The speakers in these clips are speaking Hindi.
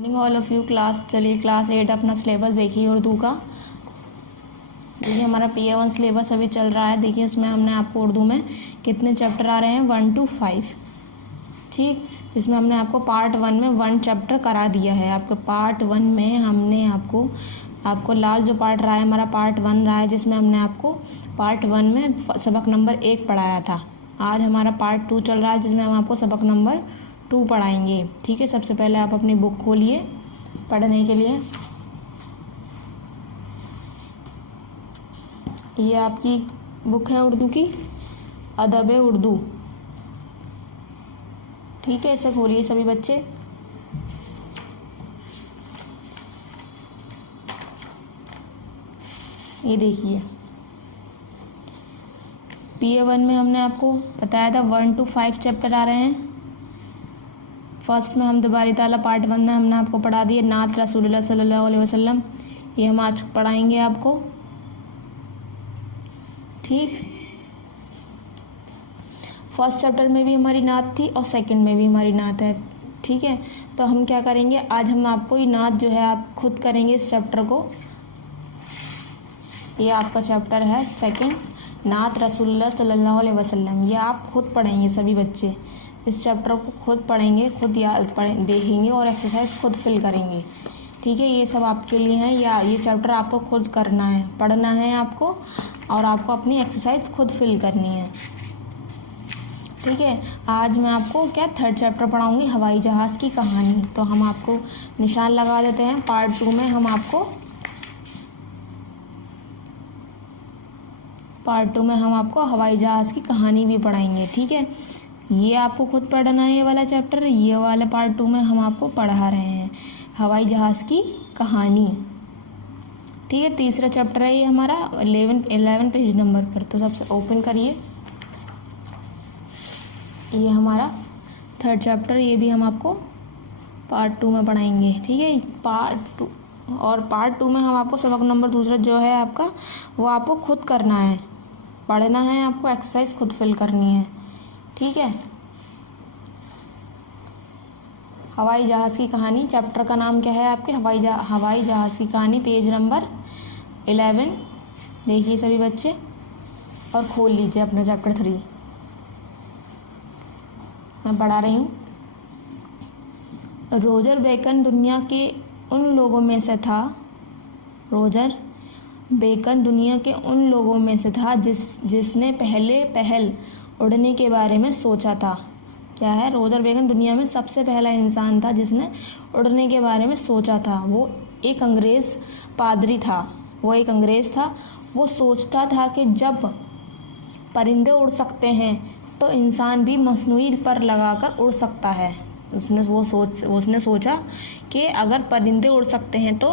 Morning all of you. चलिए क्लास 8 अपना सिलेबस देखिए उर्दू का। देखिए हमारा PA1 सिलेबस अभी चल रहा है। देखिए उसमें हमने आपको उर्दू में कितने चैप्टर आ रहे हैं 1 to 5, ठीक। जिसमें हमने आपको पार्ट 1 में 1 चैप्टर करा दिया है। आपके पार्ट 1 में हमने आपको लास्ट जो पार्ट रहा है हमारा पार्ट 1 रहा है, जिसमें हमने आपको पार्ट 1 में सबक नंबर 1 पढ़ाया था। आज हमारा पार्ट 2 चल रहा है, जिसमें हम आपको सबक नंबर 2 पढ़ाएंगे, ठीक है। सबसे पहले आप अपनी बुक खोलिए पढ़ने के लिए। ये आपकी बुक है उर्दू की, अदब उर्दू, ठीक है। इसे खोलिए सभी बच्चे। ये देखिए PA1 में हमने आपको बताया था 1 to 5 चैप्टर आ रहे हैं। फर्स्ट में हम दुबारी ताला पार्ट 1 में हमने आपको पढ़ा दिए नात रसूलुल्लाह सल्लल्लाहु अलैहि वसल्लम। ये हम आज पढ़ाएंगे आपको, ठीक। फर्स्ट चैप्टर में भी हमारी नात थी और सेकंड में भी हमारी नात है, ठीक है। तो हम क्या करेंगे, आज हम आपको ये नात जो है आप खुद करेंगे इस चैप्टर को। ये आपका चैप्टर है सेकंड, नात रसूलुल्लाह सल्लल्लाहु अलैहि वसल्लम। ये आप खुद पढ़ेंगे सभी बच्चे। इस चैप्टर को खुद पढ़ेंगे, खुद याद देखेंगे और एक्सरसाइज खुद फिल करेंगे, ठीक है। ये सब आपके लिए हैं। ये चैप्टर आपको खुद करना है, पढ़ना है आपको, और आपको अपनी एक्सरसाइज खुद फिल करनी है, ठीक है। आज मैं आपको थर्ड चैप्टर पढ़ाऊँगी, हवाई जहाज़ की कहानी। तो हम आपको निशान लगा देते हैं। पार्ट 2 में हम आपको हवाई जहाज़ की कहानी भी पढ़ाएंगे, ठीक है। ये आपको खुद पढ़ना है ये वाला चैप्टर। ये वाला पार्ट 2 में हम आपको पढ़ा रहे हैं हवाई जहाज़ की कहानी, ठीक है। तीसरा चैप्टर है ये हमारा 11 पेज नंबर पर। तो सबसे ओपन करिए। ये हमारा थर्ड चैप्टर, ये भी हम आपको पार्ट 2 में पढ़ाएंगे, ठीक है। पार्ट 2 में हम आपको सबक नंबर दूसरा जो है आपका, वो आपको खुद करना है, पढ़ना है आपको, एक्सरसाइज खुद फिल करनी है, ठीक है। हवाई जहाज़ की कहानी चैप्टर का नाम क्या है आपके, हवाई जहाज़ की कहानी, पेज नंबर 11। देखिए सभी बच्चे और खोल लीजिए अपना चैप्टर 3। मैं पढ़ा रही हूँ। रोजर बेकन दुनिया के उन लोगों में से था जिसने पहल उड़ने के बारे में सोचा था। क्या है, रोजर बेकन दुनिया में सबसे पहला इंसान था जिसने उड़ने के बारे में सोचा था। वो एक अंग्रेज़ पादरी था, वो एक अंग्रेज़ था। वो सोचता था कि जब परिंदे उड़ सकते हैं तो इंसान भी मसनूई पर लगाकर उड़ सकता है। उसने सोचा कि अगर परिंदे उड़ सकते हैं तो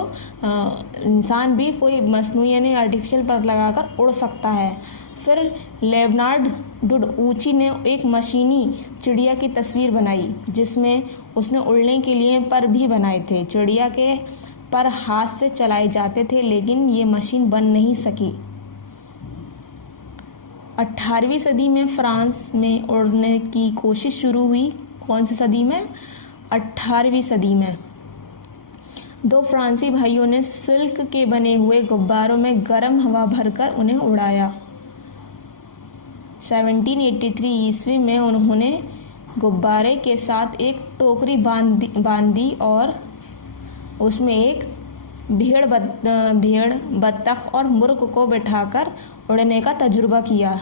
इंसान भी कोई मसनूई यानी आर्टिफिशियल पर लगाकर उड़ सकता है। फिर लेवनार्ड डुडऊची ने एक मशीनी चिड़िया की तस्वीर बनाई, जिसमें उसने उड़ने के लिए पर भी बनाए थे। चिड़िया के पर हाथ से चलाए जाते थे, लेकिन ये मशीन बन नहीं सकी। 18वीं सदी में फ्रांस में उड़ने की कोशिश शुरू हुई। कौन सी सदी में? 18वीं सदी में। 2 फ्रांसी भाइयों ने सिल्क के बने हुए गुब्बारों में गर्म हवा भरकर उन्हें उड़ाया। 1783 ईस्वी में उन्होंने गुब्बारे के साथ एक टोकरी बांधी और उसमें एक भेड़, बत्तख और मुर्ग को बिठाकर उड़ने का तजुर्बा किया।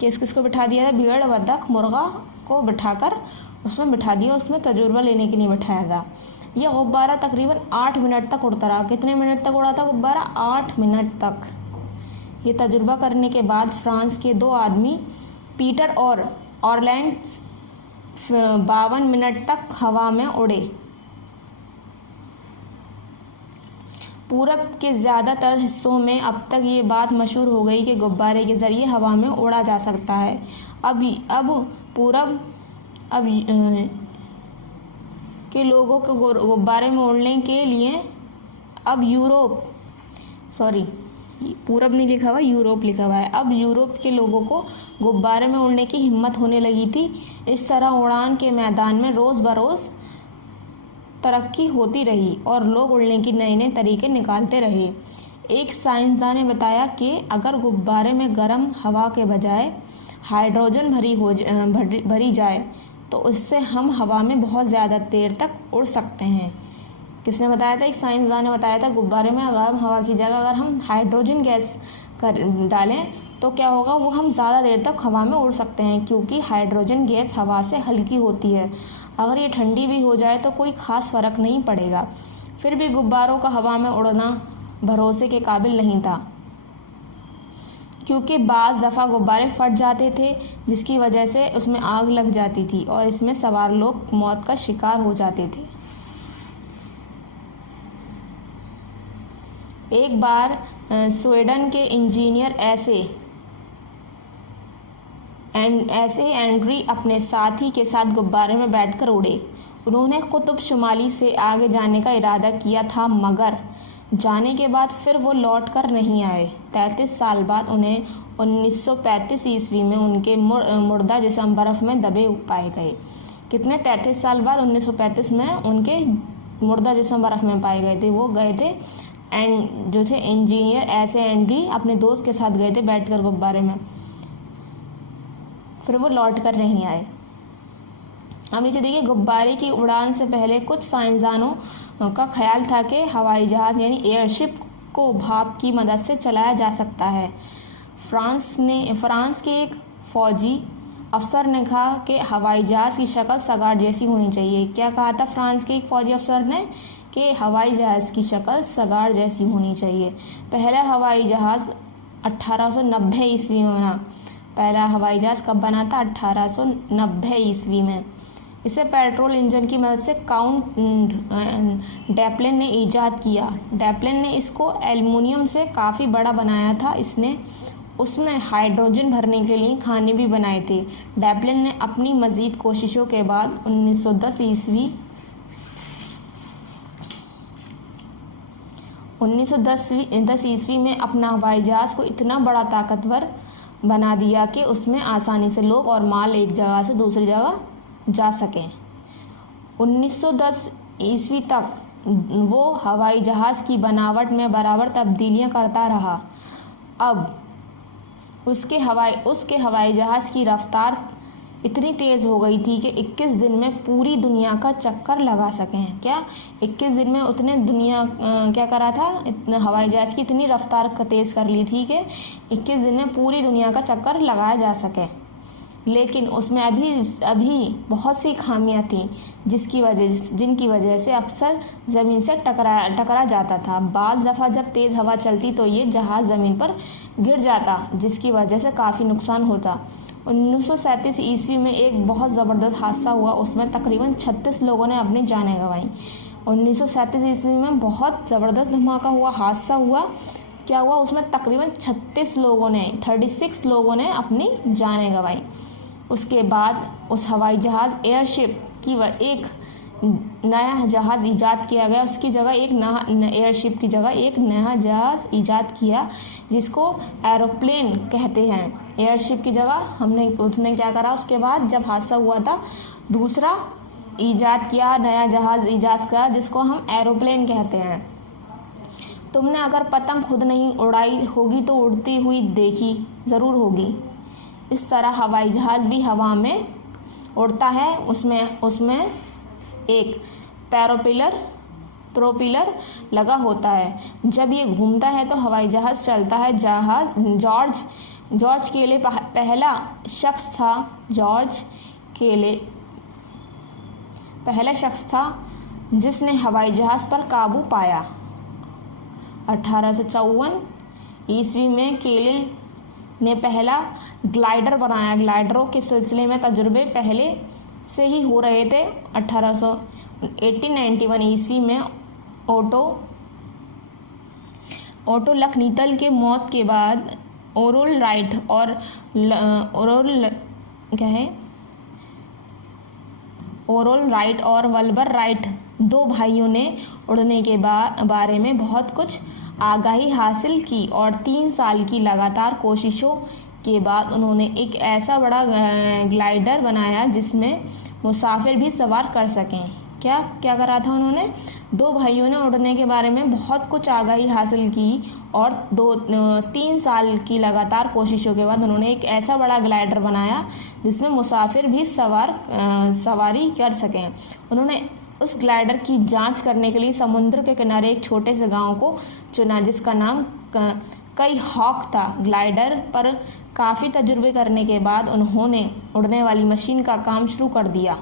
किसको बिठा दिया था? भेड़, बत्तख, मुर्गा को बिठाकर उसमें बिठा दिया, उसमें तजुर्बा लेने के लिए बिठाया था। यह गुब्बारा तकरीबन 8 मिनट तक उड़ता रहा। कितने मिनट तक उड़ा था गुब्बारा? 8 मिनट तक। ये तजुर्बा करने के बाद फ्रांस के 2 आदमी पीटर और ऑरलैंड्स 52 मिनट तक हवा में उड़े। पूरब के ज़्यादातर हिस्सों में अब तक ये बात मशहूर हो गई कि गुब्बारे के ज़रिए हवा में उड़ा जा सकता है। अब पूरब के लोगों को गुब्बारे में उड़ने के लिए अब पूरब नहीं लिखा हुआ, यूरोप लिखा हुआ है। अब यूरोप के लोगों को गुब्बारे में उड़ने की हिम्मत होने लगी थी। इस तरह उड़ान के मैदान में रोज़ बरोज़ तरक्की होती रही और लोग उड़ने की नए नए तरीके निकालते रहे। एक साइंसदान ने बताया कि अगर गुब्बारे में गर्म हवा के बजाय हाइड्रोजन भरी जाए तो इससे हम हवा में बहुत ज़्यादा देर तक उड़ सकते हैं। किसने बताया था? एक साइंसदान ने बताया था गुब्बारे में गर्म हवा की जगह अगर हम हाइड्रोजन गैस डालें तो क्या होगा, वो हम ज़्यादा देर तक हवा में उड़ सकते हैं, क्योंकि हाइड्रोजन गैस हवा से हल्की होती है। अगर ये ठंडी भी हो जाए तो कोई ख़ास फ़र्क नहीं पड़ेगा। फिर भी गुब्बारों का हवा में उड़ना भरोसे के काबिल नहीं था, क्योंकि बाज़ दफ़ा गुब्बारे फट जाते थे, जिसकी वजह से उसमें आग लग जाती थी और इसमें सवार लोग मौत का शिकार हो जाते थे। एक बार स्वीडन के इंजीनियर ऐसे एंड्री अपने साथी के साथ गुब्बारे में बैठकर उड़े। उन्होंने कुतुब शुमाली से आगे जाने का इरादा किया था, मगर जाने के बाद फिर वो लौट कर नहीं आए। 33 साल बाद उन्हें 1935 ईस्वी में उनके मुर्दा जिस्म बर्फ़ में दबे पाए गए। कितने? 33 साल बाद 1935 में उनके मुर्दा जिस्म बर्फ़ में पाए गए थे। वो गए थे जो थे इंजीनियर ऐसे एंड्री अपने दोस्त के साथ गए थे बैठकर गुब्बारे में, फिर वो लौट कर नहीं आए। अब नीचे देखिए, गुब्बारे की उड़ान से पहले कुछ साइंसदानों का ख्याल था कि हवाई जहाज़ यानी एयरशिप को भाप की मदद से चलाया जा सकता है। फ्रांस के एक फ़ौजी अफसर ने कहा कि हवाई जहाज़ की शक्ल सगार जैसी होनी चाहिए। क्या कहा था फ्रांस के एक फ़ौजी अफसर ने? कि हवाई जहाज़ की शक्ल सगार जैसी होनी चाहिए। पहला हवाई जहाज़ 1890 ईस्वी में बना। पहला हवाई जहाज़ कब बना था? 1890 ईस्वी में। इसे पेट्रोल इंजन की मदद से काउंट डेप्लिन ने ईजाद किया। डेप्लिन ने इसको एल्युमिनियम से काफ़ी बड़ा बनाया था। इसने उसमें हाइड्रोजन भरने के लिए खाने भी बनाए थे। डेप्लिन ने अपनी मज़ीद कोशिशों के बाद 1910 ईस्वी में अपना हवाई जहाज़ को इतना बड़ा ताकतवर बना दिया कि उसमें आसानी से लोग और माल एक जगह से दूसरी जगह जा सकें। 1910 ईस्वी तक वो हवाई जहाज़ की बनावट में बराबर तब्दीलियां करता रहा। अब उसके हवाई जहाज़ की रफ्तार इतनी तेज़ हो गई थी कि 21 दिन में पूरी दुनिया का चक्कर लगा सकें। क्या 21 दिन में उतने क्या करा था? हवाई जहाज़ की इतनी रफ्तार तेज़ कर ली थी कि 21 दिन में पूरी दुनिया का चक्कर लगाया जा सके। लेकिन उसमें अभी बहुत सी खामियां थीं, जिनकी वजह से अक्सर ज़मीन से टकरा जाता था। बाज़ दफ़ा जब तेज़ हवा चलती तो ये जहाज़ ज़मीन पर गिर जाता, जिसकी वजह से काफ़ी नुकसान होता। 1937 ईस्वी में एक बहुत ज़बरदस्त हादसा हुआ। उसमें तकरीबन 36 लोगों ने अपनी जानें गंवाईं। 1937 ईस्वी में बहुत ज़बरदस्त धमाका हुआ, हादसा हुआ। क्या हुआ? उसमें तकरीबन 36 लोगों ने अपनी जानें गंवाईं। उसके बाद उस हवाई जहाज़ एयरशिप की एक नया जहाज़ ईजाद किया गया। उसकी जगह एयरशिप की जगह एक नया जहाज़ ईजाद किया, जिसको एरोप्लेन कहते हैं। एयरशिप की जगह उसने क्या करा? उसके बाद जब हादसा हुआ था, दूसरा नया जहाज़ ईजाद किया, जिसको हम एरोप्लेन कहते हैं। तुमने अगर पतंग खुद नहीं उड़ाई होगी तो उड़ती हुई देखी ज़रूर होगी। इस तरह हवाई जहाज़ भी हवा में उड़ता है। उसमें एक प्रोपेलर लगा होता है। जब ये घूमता है तो हवाई जहाज़ चलता है। जॉर्ज केले पहला शख्स था जिसने हवाई जहाज़ पर काबू पाया। 1854 ईस्वी में केले ने पहला ग्लाइडर बनाया। ग्लाइडरों के सिलसिले में तजुर्बे पहले से ही हो रहे थे। 1891 ईस्वी में ओटो लखनीतल के मौत के बाद ओरोल राइट और वल्बर राइट दो भाइयों ने उड़ने के बारे में बहुत कुछ आगाही हासिल की और 3 साल की लगातार कोशिशों के बाद उन्होंने एक ऐसा बड़ा ग्लाइडर बनाया जिसमें मुसाफिर भी सवार कर सकें। क्या क्या करा था उन्होंने? दो भाइयों ने उड़ने के बारे में बहुत कुछ आगाही हासिल की और 3 साल की लगातार कोशिशों के बाद उन्होंने एक ऐसा बड़ा ग्लाइडर बनाया जिसमें मुसाफिर भी सवारी कर सकें। उन्होंने उस ग्लाइडर की जांच करने के लिए समुद्र के किनारे एक छोटे से गांव को चुना जिसका नाम कई हॉक था। ग्लाइडर पर काफ़ी तजुर्बे करने के बाद उन्होंने उड़ने वाली मशीन का काम शुरू कर दिया।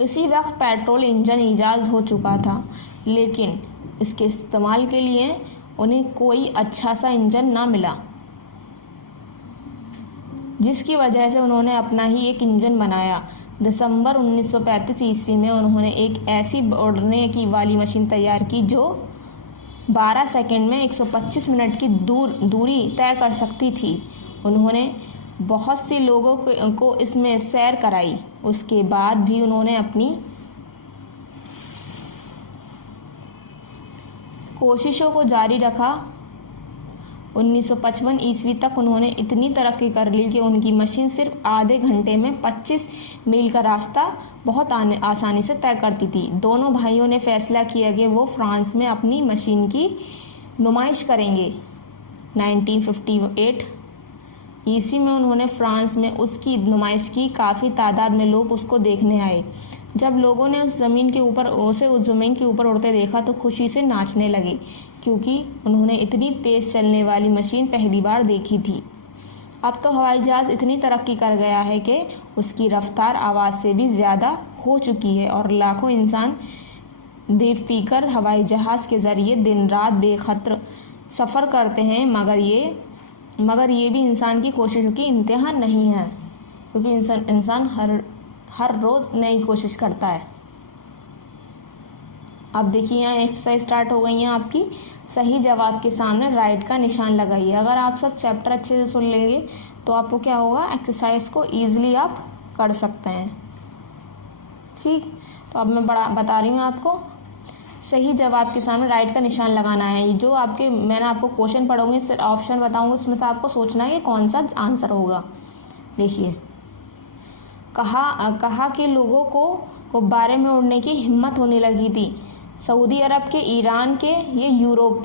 इसी वक्त पेट्रोल इंजन ईजाद हो चुका था, लेकिन इसके इस्तेमाल के लिए उन्हें कोई अच्छा सा इंजन ना मिला, जिसकी वजह से उन्होंने अपना ही एक इंजन बनाया। दिसंबर 1935 ईस्वी में उन्होंने एक ऐसी उड़ने की वाली मशीन तैयार की जो 12 सेकंड में 125 मिनट की दूरी तय कर सकती थी। उन्होंने बहुत से लोगों को इसमें सैर कराई। उसके बाद भी उन्होंने अपनी कोशिशों को जारी रखा। 1955 ईस्वी तक उन्होंने इतनी तरक्की कर ली कि उनकी मशीन सिर्फ आधे घंटे में 25 मील का रास्ता बहुत आसानी से तय करती थी। दोनों भाइयों ने फैसला किया कि वो फ्रांस में अपनी मशीन की नुमाइश करेंगे। 1958 ईस्वी में उन्होंने फ्रांस में उसकी नुमाइश की। काफ़ी तादाद में लोग उसको देखने आए। जब लोगों ने उस ज़मीन के ऊपर उड़ते देखा तो खुशी से नाचने लगे, क्योंकि उन्होंने इतनी तेज़ चलने वाली मशीन पहली बार देखी थी। अब तो हवाई जहाज़ इतनी तरक्की कर गया है कि उसकी रफ्तार आवाज़ से भी ज़्यादा हो चुकी है और लाखों इंसान बेफिक्र हवाई जहाज़ के ज़रिए दिन रात बेखतर सफ़र करते हैं। मगर ये भी इंसान की कोशिशों की इंतहा नहीं है, क्योंकि इंसान हर रोज़ नई कोशिश करता है। अब देखिए यहाँ एक्सरसाइज स्टार्ट हो गई है आपकी। सही जवाब के सामने राइट का निशान लगाइए। अगर आप सब चैप्टर अच्छे से सुन लेंगे तो आपको क्या होगा, एक्सरसाइज को ईजिली आप कर सकते हैं। ठीक, तो अब मैं बता रही हूँ आपको। सही जवाब के सामने राइट का निशान लगाना है। जो मैंने आपको क्वेश्चन पढ़ाऊंगी, ऑप्शन बताऊंगी, उसमें से आपको सोचना है कि कौन सा आंसर होगा। देखिए, कहा कि लोगों को गुब्बारे में उड़ने की हिम्मत होने लगी थी। सऊदी अरब के, ईरान के, ये यूरोप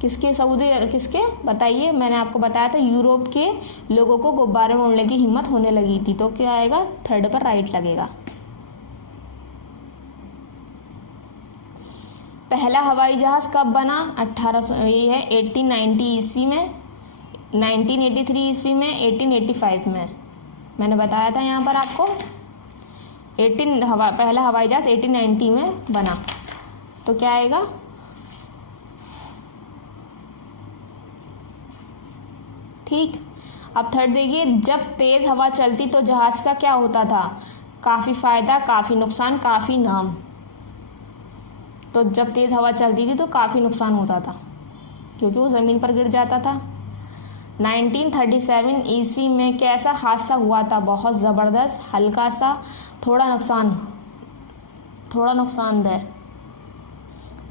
किसके बताइए। मैंने आपको बताया था यूरोप के लोगों को गुब्बारे में उड़ने की हिम्मत होने लगी थी। तो क्या आएगा, थर्ड पर राइट लगेगा। पहला हवाई जहाज़ कब बना? 1890 ईस्वी में, 1983 ईस्वी में, 1885 में। मैंने बताया था यहाँ पर आपको पहला हवाई जहाज़ 1890 में बना। तो क्या आएगा, ठीक। अब थर्ड देखिए, जब तेज़ हवा चलती तो जहाज़ का क्या होता था? काफ़ी फ़ायदा, काफ़ी नुकसान, काफ़ी नाम। तो जब तेज़ हवा चलती थी तो काफ़ी नुकसान होता था, क्योंकि वो ज़मीन पर गिर जाता था। 1937 ईस्वी में कैसा हादसा हुआ था? बहुत ज़बरदस्त, हल्का सा, थोड़ा नुकसानदेह।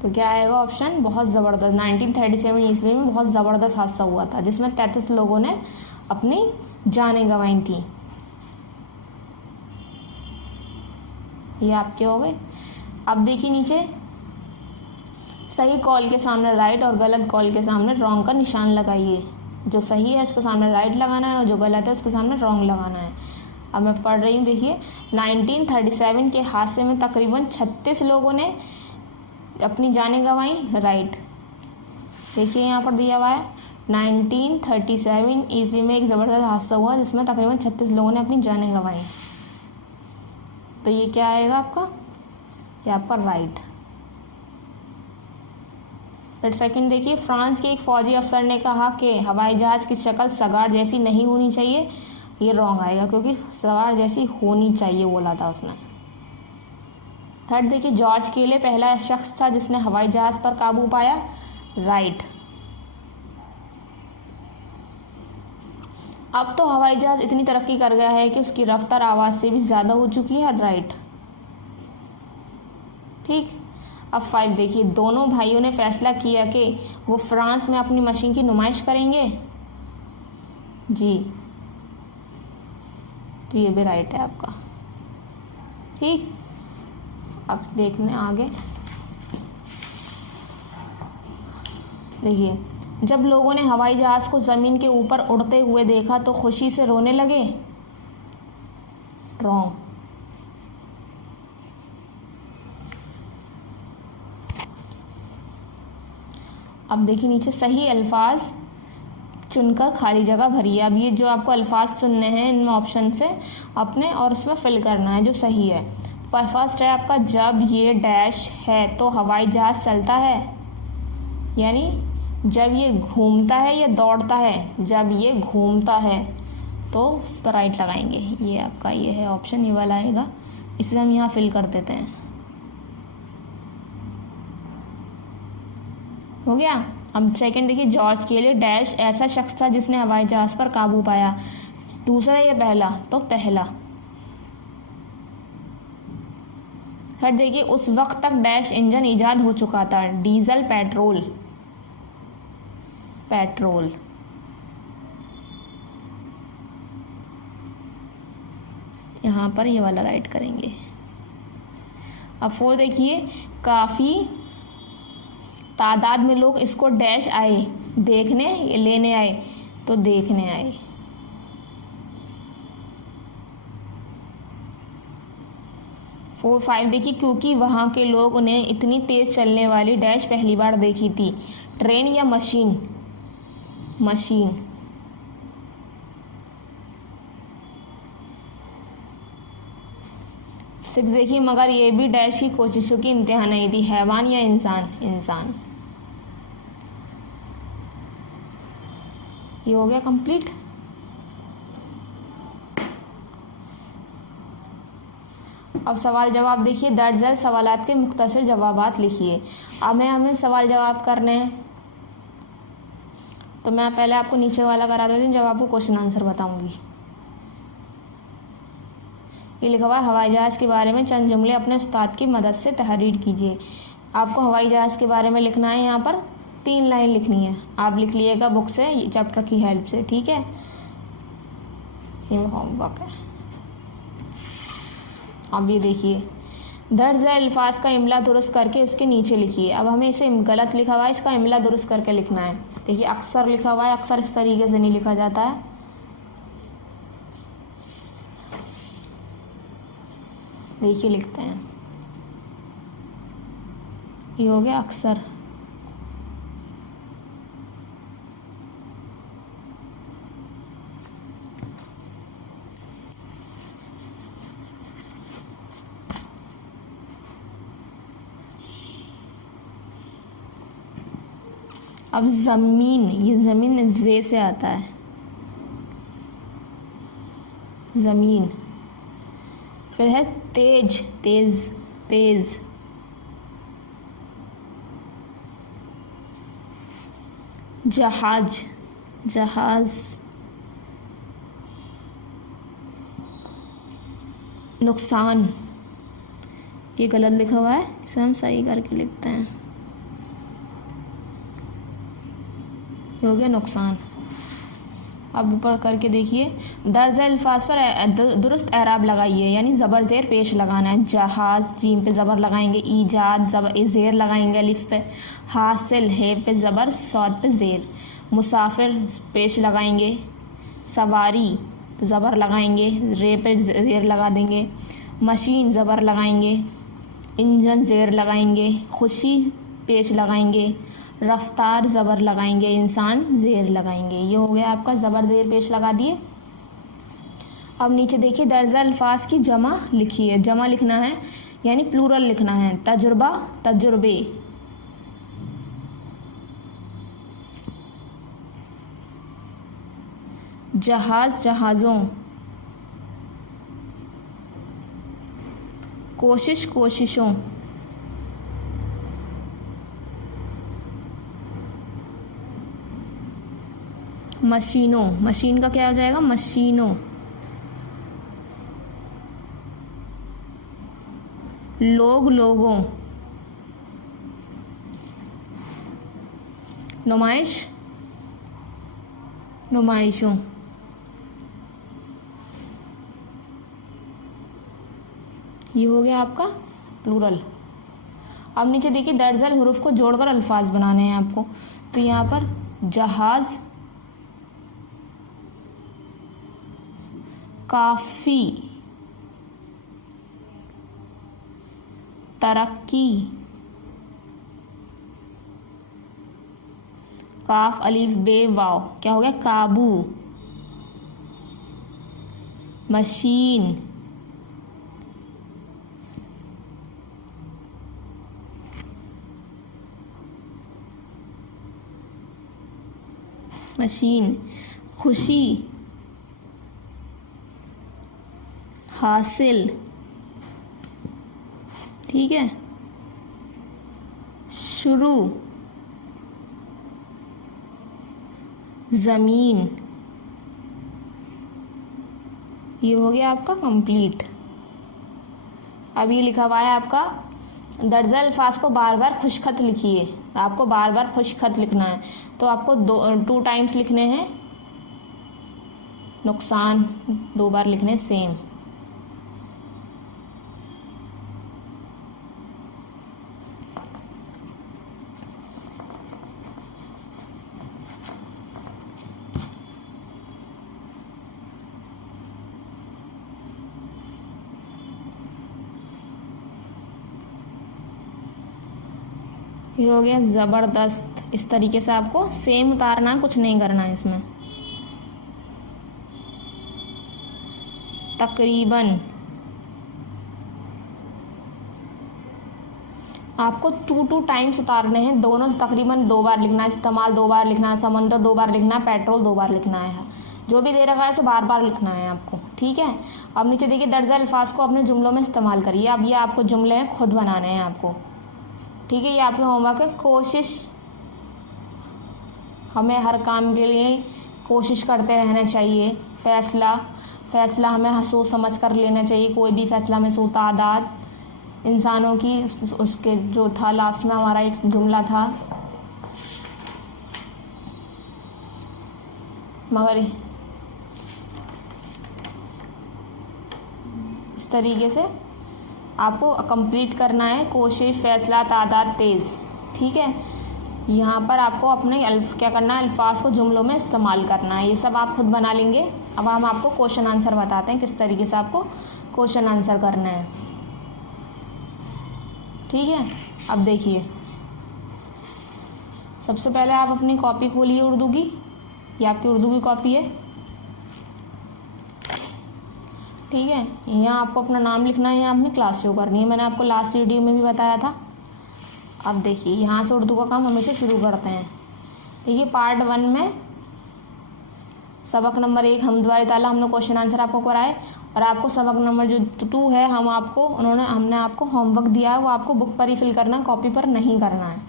तो क्या आएगा ऑप्शन, बहुत ज़बरदस्त। 1937 ईस्वी में बहुत ज़बरदस्त हादसा हुआ था जिसमें 33 लोगों ने अपनी जानें गंवाई थी। ये आपके हो गए। अब देखिए नीचे, सही कॉल के सामने राइट और गलत कॉल के सामने रॉन्ग का निशान लगाइए। जो सही है उसके सामने राइट लगाना है और जो गलत है उसके सामने रॉन्ग लगाना है। अब मैं पढ़ रही हूँ, देखिए। 1937 के हादसे में तकरीबन 36 लोगों ने अपनी जानें गंवाई, राइट। देखिए यहाँ पर दिया हुआ है 1937 ईस्वी में एक ज़बरदस्त हादसा हुआ जिसमें तकरीबन 36 लोगों ने अपनी जानें गंवाई। तो ये क्या आएगा आपका, ये आपका राइट। फिर सेकंड देखिए, फ्रांस के एक फ़ौजी अफसर ने कहा कि हवाई जहाज़ की शक्ल सगार जैसी नहीं होनी चाहिए। ये रॉन्ग आएगा, क्योंकि सगार जैसी होनी चाहिए बोला था उसने। थर्ड देखिए, जॉर्ज केले पहला शख्स था जिसने हवाई जहाज़ पर काबू पाया, राइट। अब तो हवाई जहाज़ इतनी तरक्की कर गया है कि उसकी रफ्तार आवाज़ से भी ज़्यादा हो चुकी है, राइट। ठीक। अब 5 देखिए, दोनों भाइयों ने फैसला किया कि वो फ्रांस में अपनी मशीन की नुमाइश करेंगे, जी। तो ये भी राइट है आपका। ठीक, अब देखने आगे। देखिए, जब लोगों ने हवाई जहाज़ को ज़मीन के ऊपर उड़ते हुए देखा तो खुशी से रोने लगे। रॉन्ग। अब देखिए नीचे, सही अल्फाज चुनकर खाली जगह भरिए। अब ये जो आपको अल्फाज चुनने हैं इन ऑप्शन से अपने, और इसमें फिल करना है जो सही है। फर्स्ट है आपका, जब ये डैश है तो हवाई जहाज़ चलता है, यानी जब ये घूमता है या दौड़ता है। जब ये घूमता है तो इस पर राइट लगाएंगे। ये आपका ये है ऑप्शन, ये वाला आएगा। इसे हम यहाँ फिल कर देते हैं। हो गया। अब सेकंड देखिए, जॉर्ज के लिए डैश ऐसा शख्स था जिसने हवाई जहाज़ पर काबू पाया। दूसरा या पहला? तो पहला। थर्ड देखिए, उस वक्त तक डैश इंजन ईजाद हो चुका था। Diesel, petrol. पेट्रोल। यहाँ पर ये वाला राइट करेंगे। अब फोर देखिए, काफ़ी तादाद में लोग इसको डैश आए, देखने, लेने आए। तो देखने आए। फोर फाइव देखिए, क्योंकि वहाँ के लोग उन्हें इतनी तेज़ चलने वाली डैश पहली बार देखी थी। ट्रेन या मशीन? मशीन। सिक्स देखिए, मगर ये भी डैश की कोशिशों की इंतहा नहीं थी। हैवान या इंसान? इंसान। ये हो गया कंप्लीट। अब सवाल जवाब देखिए, दर्जल सवालात के मुख्तसर जवाबात लिखिए। अब हमें सवाल जवाब करने हैं, तो मैं पहले आपको नीचे वाला करा देती हूँ जब आपको क्वेश्चन आंसर बताऊंगी। ये लिखा हुआ है, हवाई जहाज़ के बारे में चंद जुमले अपने उस्ताद की मदद से तहरीर कीजिए। आपको हवाई जहाज़ के बारे में लिखना है। यहाँ पर 3 लाइन लिखनी है। आप लिख लीजिएगा बुक से, चैप्टर की हेल्प से। ठीक है, ये होमवर्क है। अब ये देखिए, दर्ज अल्फाज का इमला दुरुस्त करके उसके नीचे लिखिए। अब हमें इसे गलत लिखा हुआ है, इसका इमला दुरुस्त करके लिखना है। देखिए, अक्सर लिखा हुआ है, अक्सर इस तरीके से नहीं लिखा जाता है। देखिए लिखते हैं, ये हो गया अक्सर। अब ज़मीन, ये ज़मीन जे से आता है, ज़मीन। फिर है तेज, तेज, तेज। जहाज, जहाज। नुकसान, ये गलत लिखा हुआ है, इसे हम सही करके लिखते हैं। ये हो गया नुकसान। अब ऊपर करके देखिए, दर्ज अल्फाज पर दुरुस्त एराब लगाइए, यानी ज़बर ज़ेर पेश लगाना है। जहाज, जीम पे ज़बर लगाएंगे। ईजाद, ज़ेर लगाएंगे अलिफ पे। हासिल, हे पे ज़बर, सौद पे ज़ेर। मुसाफिर, पेश लगाएंगे। सवारी, तो ज़बर लगाएंगे, रे पे ज़ेर लगा देंगे। मशीन, ज़बर लगाएंगे। इंजन, ज़ेर लगाएंगे। खुशी, पेश लगाएंगे। रफ्तार, ज़बर लगाएंगे। इंसान, ज़ेर लगाएंगे। ये हो गया आपका, ज़बर ज़ेर पेश लगा दिए। अब नीचे देखिए, दर्जा अल्फाज की जमा लिखिए। जमा लिखना है यानी प्लूरल लिखना है। तजुर्बा, तजुर्बे। जहाज, जहाज़ों। कोशिश, कोशिशों। मशीनों, मशीन का क्या हो जाएगा? मशीनों। लोग, लोगों। नुमाइश, नुमाइशों। ये हो गया आपका प्लूरल। अब नीचे देखिए दर्जल हरूफ को जोड़कर अल्फाज बनाने हैं आपको। तो यहाँ पर जहाज, काफ़ी, तरक्की, काफ अलीफ बे वाव, क्या हो गया काबू, मशीन, मशीन, खुशी, हासिल, ठीक है, शुरू, ज़मीन। ये हो गया आपका कंप्लीट। अब ये लिखा हुआ है आपका दर्जल अल्फाज को बार बार खुशखत लिखिए। आपको बार बार खुशखत लिखना है, तो आपको 2 टाइम्स लिखने हैं, नुकसान 2 बार लिखने हैं, सेम। ये हो गया ज़बरदस्त। इस तरीके से आपको सेम उतारना है, कुछ नहीं करना है इसमें। तकरीबन आपको 2 टाइम्स उतारने हैं, दोनों से तकरीबन 2 बार लिखना है, इस्तेमाल 2 बार लिखना है, समंदर 2 बार लिखना है, पेट्रोल 2 बार लिखना है। जो भी दे रखा है उसे बार बार लिखना है आपको, ठीक है। अब नीचे देखिए दर्जा अल्फाज को अपने जुमलों में इस्तेमाल करिए। अब ये आपको जुमले हैं, खुद बनाने हैं आपको, ठीक है। ये आपके होमवर्क है। कोशिश, हमें हर काम के लिए कोशिश करते रहना चाहिए। फैसला हमें सोच समझ कर लेना चाहिए। कोई भी फैसला में तादाद इंसानों की, उसके जो था लास्ट में हमारा एक जुमला था, मगर इस तरीके से आपको कंप्लीट करना है। कोशिश, फैसला, तादाद, तेज़, ठीक है। यहाँ पर आपको अपने क्या करना है, अल्फाज को जुमलों में इस्तेमाल करना है। ये सब आप खुद बना लेंगे। अब हम आपको क्वेश्चन आंसर बताते हैं, किस तरीके से आपको क्वेश्चन आंसर करना है, ठीक है। अब देखिए, सबसे पहले आप अपनी कॉपी खोलिए उर्दू की। ये आपकी उर्दू की कॉपी है, ठीक है। यहाँ आपको अपना नाम लिखना है, यहाँ अपनी क्लास शो करनी है। मैंने आपको लास्ट वीडियो में भी बताया था। अब देखिए, यहाँ से उर्दू का काम हमेशा शुरू करते हैं। देखिए, पार्ट 1 में सबक नंबर 1 हमदवारी ताला हमने क्वेश्चन आंसर आपको कराए, और आपको सबक नंबर जो 2 है हमने आपको होमवर्क दिया है, वो आपको बुक पर ही फिल करना है, कॉपी पर नहीं करना है,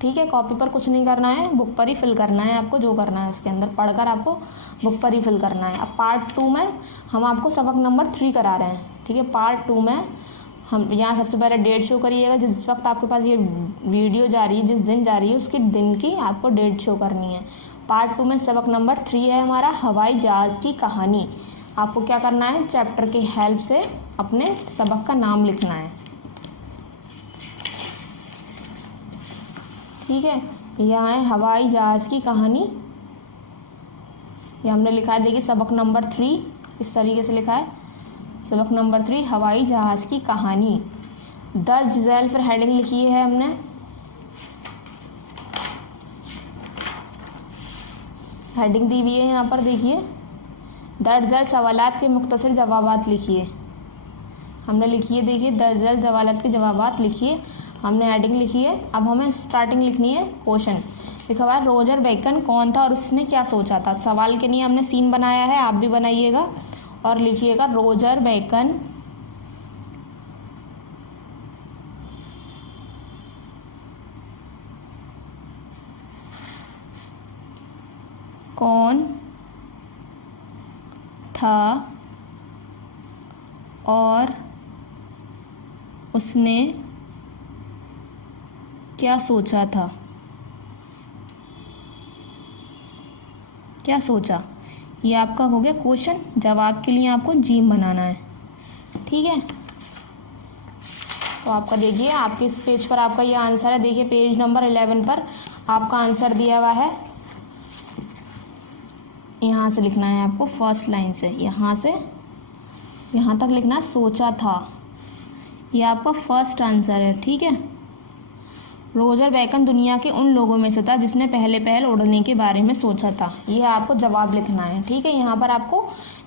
ठीक है। कॉपी पर कुछ नहीं करना है, बुक पर ही फिल करना है। आपको जो करना है उसके अंदर पढ़कर आपको बुक पर ही फिल करना है। अब पार्ट 2 में हम आपको सबक नंबर 3 करा रहे हैं, ठीक है। पार्ट 2 में हम यहाँ सबसे पहले डेट शो करिएगा। जिस वक्त आपके पास ये वीडियो जा रही है, जिस दिन जा रही है, उसके दिन की आपको डेट शो करनी है। पार्ट 2 में सबक नंबर 3 है हमारा हवाई जहाज़ की कहानी। आपको क्या करना है, चैप्टर की हेल्प से अपने सबक का नाम लिखना है, ठीक है। यहाँ है हवाई जहाज़ की कहानी, ये हमने लिखा है। देखिए, सबक नंबर 3 इस तरीके से लिखा है, सबक नंबर 3 हवाई जहाज़ की कहानी। दर्ज झैल फिर हेडिंग लिखी है हमने, हेडिंग दी हुई है यहाँ पर। देखिए, दर्ज झैल सवालात के मुख्तसर जवाबात लिखिए, हमने लिखी है। देखिए, दर्ज झैल सवालात के जवाबात लिखिए, हमने हेडिंग लिखी है। अब हमें स्टार्टिंग लिखनी है। क्वेश्चन लिखा हुआ है, रोजर बेकन कौन था और उसने क्या सोचा था। सवाल के लिए हमने सीन बनाया है, आप भी बनाइएगा और लिखिएगा रोजर बेकन कौन था और उसने क्या सोचा था। क्या सोचा, ये आपका हो गया क्वेश्चन। जवाब के लिए आपको जीम बनाना है, ठीक है। तो आपका देखिए आपके इस पेज पर आपका ये आंसर है। देखिए पेज नंबर 11 पर आपका आंसर दिया हुआ है। यहाँ से लिखना है आपको, फर्स्ट लाइन से यहाँ तक लिखना है, सोचा था। ये आपका फर्स्ट आंसर है, ठीक है। रोजर बेकन दुनिया के उन लोगों में से था जिसने पहल उड़ने के बारे में सोचा था। ये आपको जवाब लिखना है, ठीक है। यहाँ पर आपको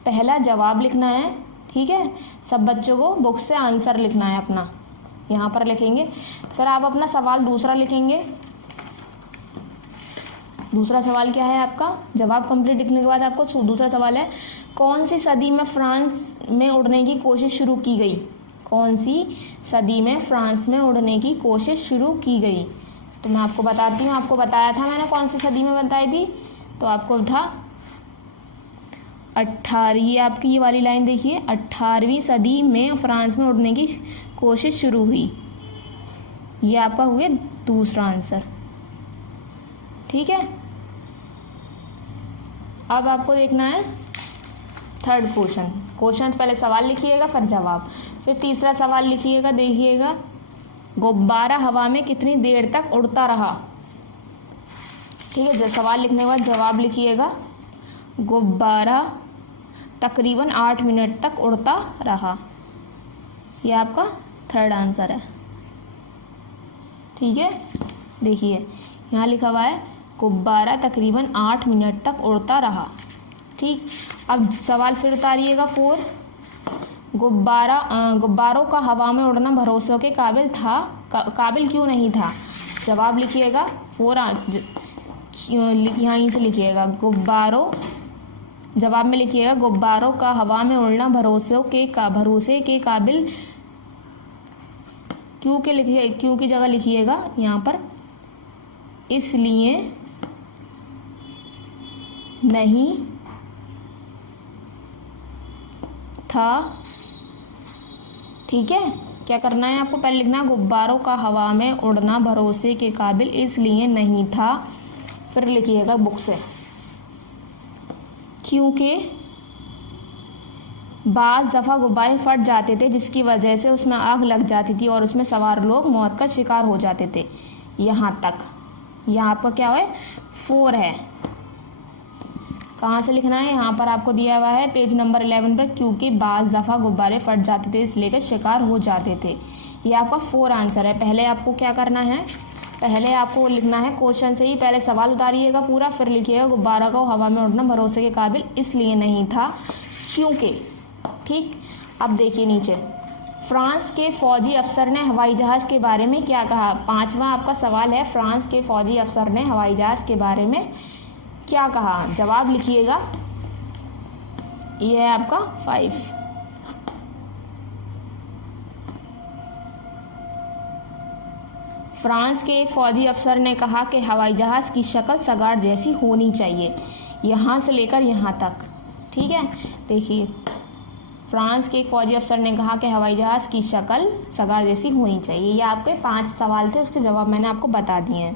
पहला जवाब लिखना है, ठीक है। सब बच्चों को बुक से आंसर लिखना है अपना, यहाँ पर लिखेंगे। फिर आप अपना सवाल दूसरा लिखेंगे। दूसरा सवाल क्या है आपका, जवाब कंप्लीट लिखने के बाद आपको दूसरा सवाल है, कौन सी सदी में फ्रांस में उड़ने की कोशिश शुरू की गई? कौन सी सदी में फ्रांस में उड़ने की कोशिश शुरू की गई? तो मैं आपको बताती हूँ, आपको बताया था मैंने कौन सी सदी में बताई थी, तो आपको था 18वीं। आपकी ये वाली लाइन देखिए, 18वीं सदी में फ्रांस में उड़ने की कोशिश शुरू हुई। ये आपका हो गया दूसरा आंसर, ठीक है। अब आपको देखना है थर्ड क्वेश्चन पहले सवाल लिखिएगा फिर जवाब, फिर तीसरा सवाल लिखिएगा। देखिएगा, गुब्बारा हवा में कितनी देर तक उड़ता रहा? ठीक है, सवाल लिखने के बाद जवाब लिखिएगा। गुब्बारा तकरीबन 8 मिनट तक उड़ता रहा। ये आपका थर्ड आंसर है, ठीक है। देखिए यहाँ लिखा हुआ है गुब्बारा तकरीबन 8 मिनट तक उड़ता रहा, ठीक। अब सवाल फिर उतारिएगा 4। गुब्बारों का हवा में उड़ना भरोसे के काबिल था, काबिल क्यों नहीं था? जवाब लिखिएगा 4, यहीं से लिखिएगा। जवाब में लिखिएगा गुब्बारों का हवा में उड़ना भरोसे के काबिल क्यों की जगह लिखिएगा यहाँ पर, इसलिए नहीं था, ठीक है। क्या करना है आपको, पहले लिखना है गुब्बारों का हवा में उड़ना भरोसे के काबिल इसलिए नहीं था। फिर लिखिएगा बुक से, क्योंकि बाज़ दफ़ा गुब्बारे फट जाते थे जिसकी वजह से उसमें आग लग जाती थी और उसमें सवार लोग मौत का शिकार हो जाते थे। यहाँ तक, यहाँ आपका क्या है 4 है। कहाँ से लिखना है, यहाँ पर आपको दिया हुआ है पेज नंबर 11 पर, क्योंकि बाज़ दफ़ा गुब्बारे फट जाते थे इसलिए कि शिकार हो जाते थे। ये आपका 4 आंसर है। पहले आपको क्या करना है, पहले आपको लिखना है क्वेश्चन से ही पहले सवाल उतारिएगा पूरा, फिर लिखिएगा गुब्बारा का हवा में उड़ना भरोसे के काबिल इसलिए नहीं था क्योंकि, ठीक। अब देखिए नीचे, फ्रांस के फौजी अफसर ने हवाई जहाज़ के बारे में क्या कहा? 5वां आपका सवाल है, फ्रांस के फौजी अफसर ने हवाई जहाज़ के बारे में क्या कहा? जवाब लिखिएगा, ये है आपका 5। फ्रांस के एक फौजी अफसर ने कहा कि हवाई जहाज़ की शक्ल सगाड़ जैसी होनी चाहिए, यहाँ से लेकर यहाँ तक, ठीक है। देखिए, फ्रांस के एक फौजी अफसर ने कहा कि हवाई जहाज़ की शक्ल सगाड़ जैसी होनी चाहिए। ये आपके 5 सवाल थे, उसके जवाब मैंने आपको बता दिए हैं।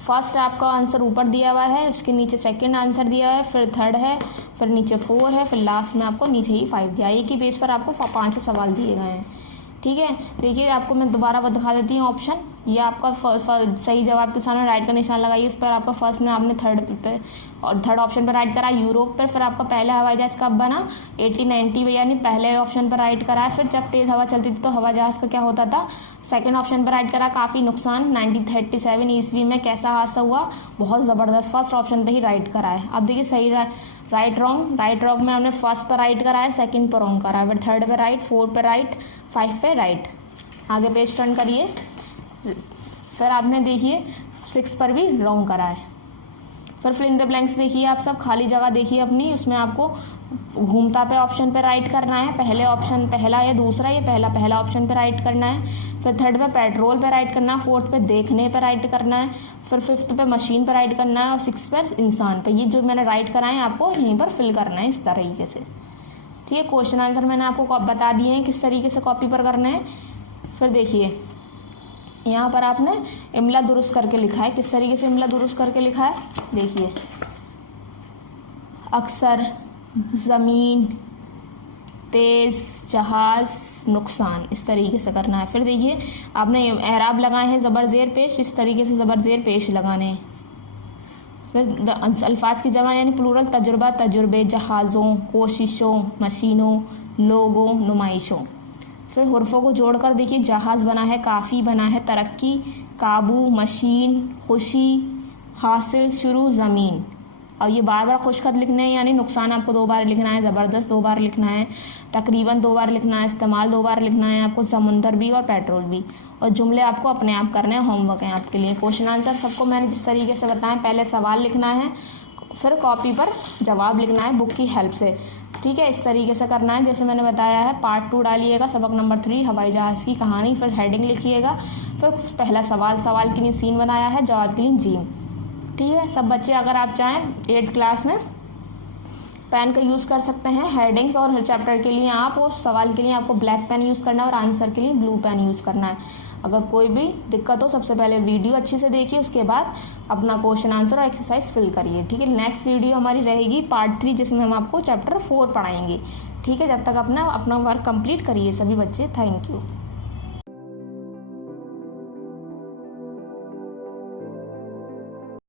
फर्स्ट आपका आंसर ऊपर दिया हुआ है, उसके नीचे सेकंड आंसर दिया हुआ है, फिर थर्ड है, फिर नीचे 4 है, फिर लास्ट में आपको नीचे ही 5 दिया। एक ही पेज पर आपको 5 सवाल दिए गए हैं, ठीक है। देखिए आपको मैं दोबारा दिखा देती हूँ ऑप्शन। ये आपका सही जवाब के सामने राइट का निशान लगाइए, उस पर आपका फर्स्ट में आपने थर्ड ऑप्शन पर राइट करा यूरोप पर। फिर आपका पहला हवाई जहाज़ कब बना? 1890 में, यानी पहले ऑप्शन पर राइट करा। फिर जब तेज़ हवा चलती थी तो हवाई जहाज़ का क्या होता था? सेकंड ऑप्शन पर राइट करा, काफ़ी नुकसान। 1937 ईस्वी में कैसा हादसा हुआ? बहुत ज़बरदस्त। फर्स्ट ऑप्शन पर ही राइट करा है। अब देखिए सही राइट रॉन्ग में हमने फर्स्ट पर राइट करा है, सेकंड पर रॉन्ग करा है, फिर थर्ड पर राइट, 4 पर राइट, 5 पे राइट। आगे पेज टर्न करिए, फिर आपने देखिए 6 पर भी रॉन्ग करा है। फिर फिल इन द ब्लैंक्स देखिए, आप सब खाली जगह देखिए अपनी, उसमें आपको घूमता पे ऑप्शन पे राइट करना है। पहले ऑप्शन पहला या दूसरा, ये पहला ऑप्शन पे राइट करना है। फिर थर्ड पे पेट्रोल पे राइट करना है, फोर्थ पे देखने पे राइट करना है, फिर फिफ्थ पे मशीन पे राइट करना है और 6 पर इंसान पे। ये जो मैंने राइट कराए हैं आपको यहीं पर फिल करना है इस तरीके से, ठीक है। क्वेश्चन आंसर मैंने आपको बता दिए हैं किस तरीके से कॉपी पर करना है। फिर देखिए यहाँ पर आपने इमला दुरुस्त करके लिखा है। किस तरीके से इमला दुरुस्त करके लिखा है देखिए, अक्सर, ज़मीन, तेज़, जहाज़, नुकसान, इस तरीके से करना है। फिर देखिए आपने एराब लगाए हैं ज़बर ज़ेर पेश, इस तरीके से ज़बर ज़ेर पेश लगाने हैं। फिर अल्फाज की जमा यानी प्लूरल, तजुर्बा, तजुर्बे, जहाज़ों, कोशिशों, मशीनों, लोगों, नुमाइशों। फिर हुर्फ़ों को जोड़कर देखिए जहाज़ बना है, काफ़ी बना है, तरक्की, काबू, मशीन, खुशी, हासिल, शुरू, ज़मीन। अब ये बार बार खुशखत लिखने हैं यानी नुकसान आपको 2 बार लिखना है, ज़बरदस्त 2 बार लिखना है, तकरीबन 2 बार लिखना है, इस्तेमाल 2 बार लिखना है आपको, समुंदर भी और पेट्रोल भी। और जुमले आपको अपने आप करने हैं, होमवर्क है आपके लिए। क्वेश्चन आंसर सबको मैंने जिस तरीके से बताया, पहले सवाल लिखना है, फिर कॉपी पर जवाब लिखना है बुक की हेल्प से, ठीक है। इस तरीके से करना है जैसे मैंने बताया है। पार्ट 2 डालिएगा, सबक नंबर 3 हवाई जहाज़ की कहानी, फिर हेडिंग लिखिएगा, फिर पहला सवाल के लिए सीन बनाया है, जवाब के लिए जीम, ठीक है। सब बच्चे अगर आप चाहें 8th क्लास में पेन का यूज़ कर सकते हैं हेडिंग्स और चैप्टर के लिए आप, और सवाल के लिए आपको ब्लैक पेन यूज़ करना है और आंसर के लिए ब्लू पेन यूज़ करना है। अगर कोई भी दिक्कत हो सबसे पहले वीडियो अच्छे से देखिए, उसके बाद अपना क्वेश्चन आंसर और एक्सरसाइज फिल करिए, ठीक है। नेक्स्ट वीडियो हमारी रहेगी पार्ट 3 जिसमें हम आपको चैप्टर 4 पढ़ाएंगे, ठीक है। जब तक अपना वर्क कंप्लीट करिए सभी बच्चे। Thank you.